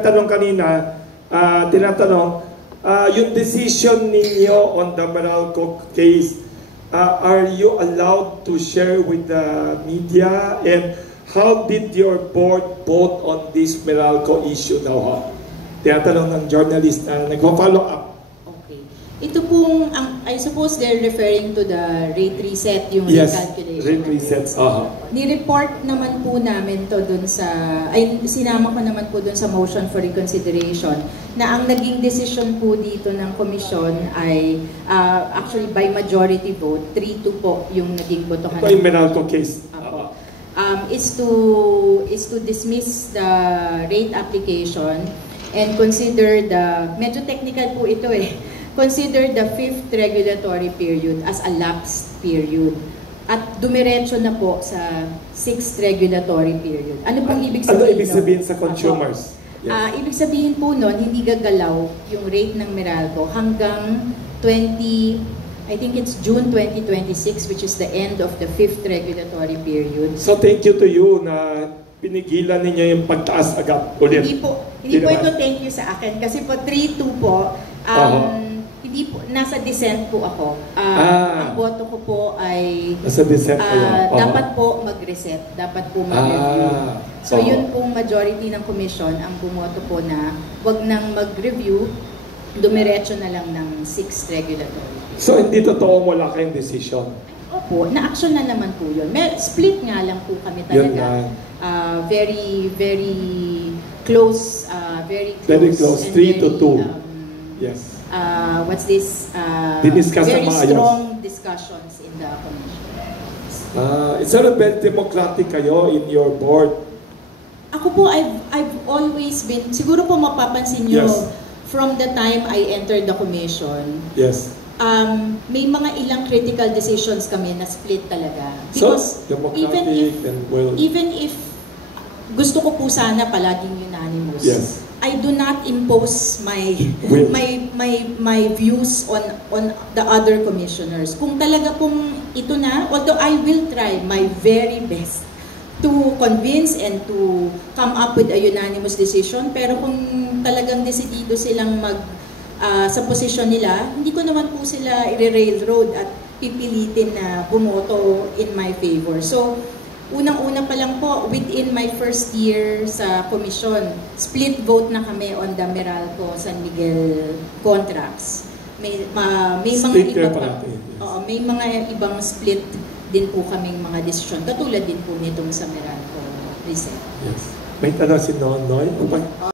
Tanong kanina, tinatanong, yung decision ninyo on the Meralco case, are you allowed to share with the media? And how did your board vote on this Meralco issue now? Tinatanong ng journalist na nagpa-follow up. Okay. Ito pong, I suppose they're referring to the rate reset, yung recalculation. Rate resets. Ni-report naman po namin to dun sa, ay sinama ko naman po dun sa motion for reconsideration na ang naging decision po dito ng komisyon ay actually by majority vote, 3-2 po yung naging botohan. Ito yung Meralco case. Is to dismiss the rate application and consider the, medyo technical po ito consider the 5th regulatory period as a lapsed period. At dumiretso na po sa 6th regulatory period. Ano pong ibig sabihin? Ano ibig sabihin sa consumers? Ibig sabihin po nun, hindi gagalaw yung rate ng Meralco hanggang I think it's June 2026, which is the end of the 5th regulatory period. So thank you to you na pinigilan ninyo yung pagtaas agad ulit. Hindi po ito thank you sa akin kasi po 3-2 po, hindi po, nasa dissent po ako. Ang boto ko po ay nasa dissent kayo. Dapat po mag-reset, dapat po mag-review. So yun pong majority ng commission ang bumoto po na wag nang mag-review, dumiretso na lang ng 6th regulatory. So hindi totoo wala kayong decision? Opo, na-action na naman po yun. Split nga lang po kami talaga. Very close, very close. 3-2. Yes. What's this? Very strong discussions in the commission. It's a very democratic kayo in your board. Ako po, I've always been, siguro po mapapansin nyo, from the time I entered the commission, may mga ilang critical decisions kami na split talaga. Because so, even if gusto ko po sana palaging unanimous, I do not impose my views on the other commissioners. Kung talaga pong ito na, although I will try my very best to convince and to come up with a unanimous decision, pero kung talagang desidido silang sa posisyon nila, hindi ko naman po sila i-railroad at pipilitin na bumoto in my favor. So, unang-una pa lang po, within my first year sa komisyon, split vote na kami on the Meralco San Miguel contracts. May mga ibang split din po kaming mga desisyon, katulad din po nitong sa Meralco reset. May tanong si Nonoy.